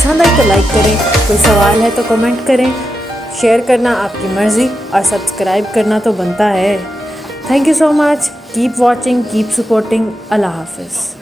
पसंद आए तो लाइक करें, कोई सवाल है तो कमेंट करें, शेयर करना आपकी मर्ज़ी और सब्सक्राइब करना तो बनता है। Thank you so much, keep watching, keep supporting. अल्लाह हाफिज़।